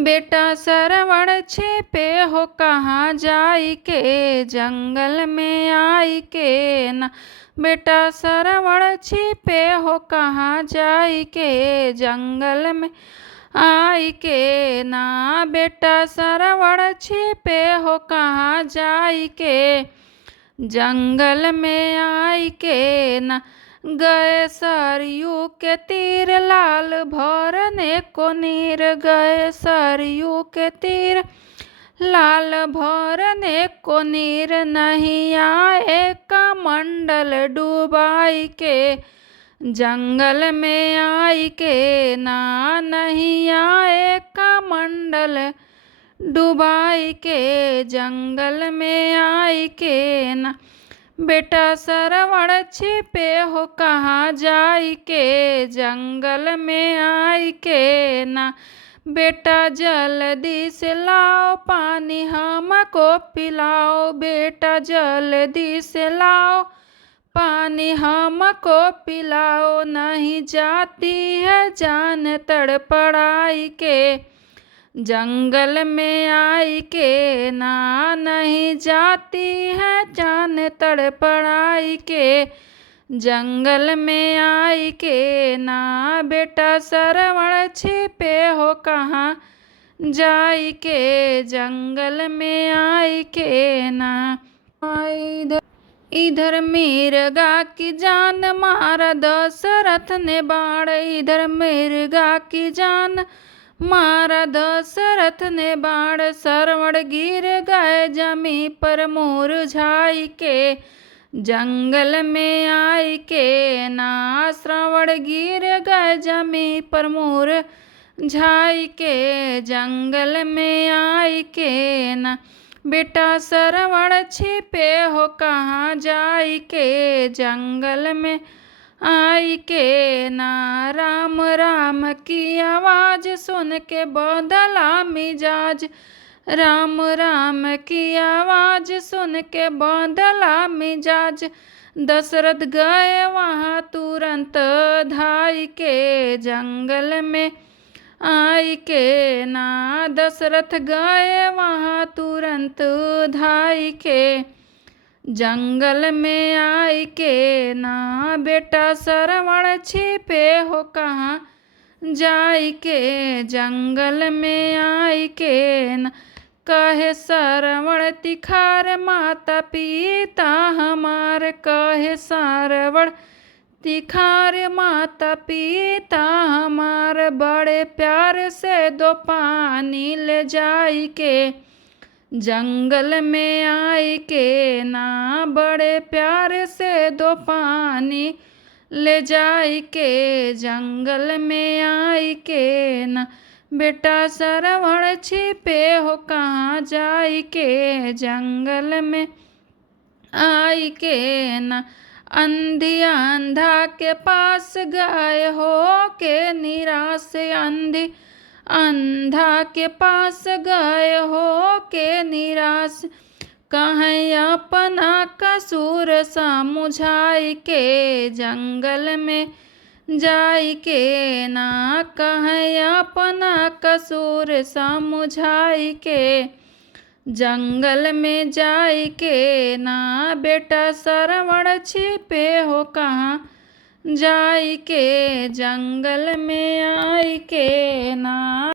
बेटा सरवण छिपे हो कहाँ जाई के, जंगल में आई के ना। बेटा सरवण छिपे हो कहाँ जाई के, जंगल में आई के ना। बेटा सरवण छिपे हो कहाँ जाई के, जंगल में आई के ना। गए सरयू के तीर लाल भरने को नीर, गए सरयू के तीर लाल भरने को नीर। नहीं आए कमंडल डुबाई के, जंगल में आई के ना। नहीं आए कमंडल डुबाई के, जंगल में आई के ना। बेटा सरवण छिपे हो कहाँ जाई के, जंगल में आई के ना। बेटा जल्दी से लाओ पानी हमको पिलाओ, बेटा जल्दी से लाओ पानी हमको पिलाओ। नहीं जाती है जान तड़पड़ाई के, जंगल में आई के ना। नहीं जाती है जान तड़पड़ाई के, जंगल में आई के ना। बेटा सरवण छिपे हो कहाँ जाई के, जंगल में आई के ना। इधर मिर्गा की जान मारा दशरथ ने बाण, इधर मिर्गा की जान मारा दशरथ ने बाण। सरवण गिर गए जमी पर मुरझाई के, जंगल में आई के ना। श्रवण गिर गए जमी पर मुरझाई के, जंगल में आई के ना। बेटा सरवण छिपे हो कहाँ जाई के, जंगल में आई के ना। राम राम की आवाज सुन के बदला मिजाज, राम राम की आवाज सुन के बदला मिजाज। दशरथ गए वहाँ तुरंत धाई के, जंगल में आई के ना। दशरथ गए वहाँ तुरंत धाई के, जंगल में आई के ना। बेटा सरवण छिपे हो कहाँ जाई के, जंगल में आई के ना। कहे सरवण तिखार माता पिता हमार, कहे सरवण तिखार माता पिता हमार। बड़े प्यार से दो पानी ले जाई के, जंगल में आई के ना। बड़े प्यार से दो पानी ले जाई के, जंगल में आई के ना। बेटा सरवण छिपे हो कहाँ जाई के, जंगल में आई के ना। अंधी अंधा के पास गए हो के निराश, अंधी अंधा के पास गए हो के निराश। कहें अपना कसूर समझाई के, जंगल में जाई के ना। कहें अपना कसूर समझाई के, जंगल में जाई के ना। बेटा सरवण छिपे हो कहाँ जाई के, जंगल में आई के ना।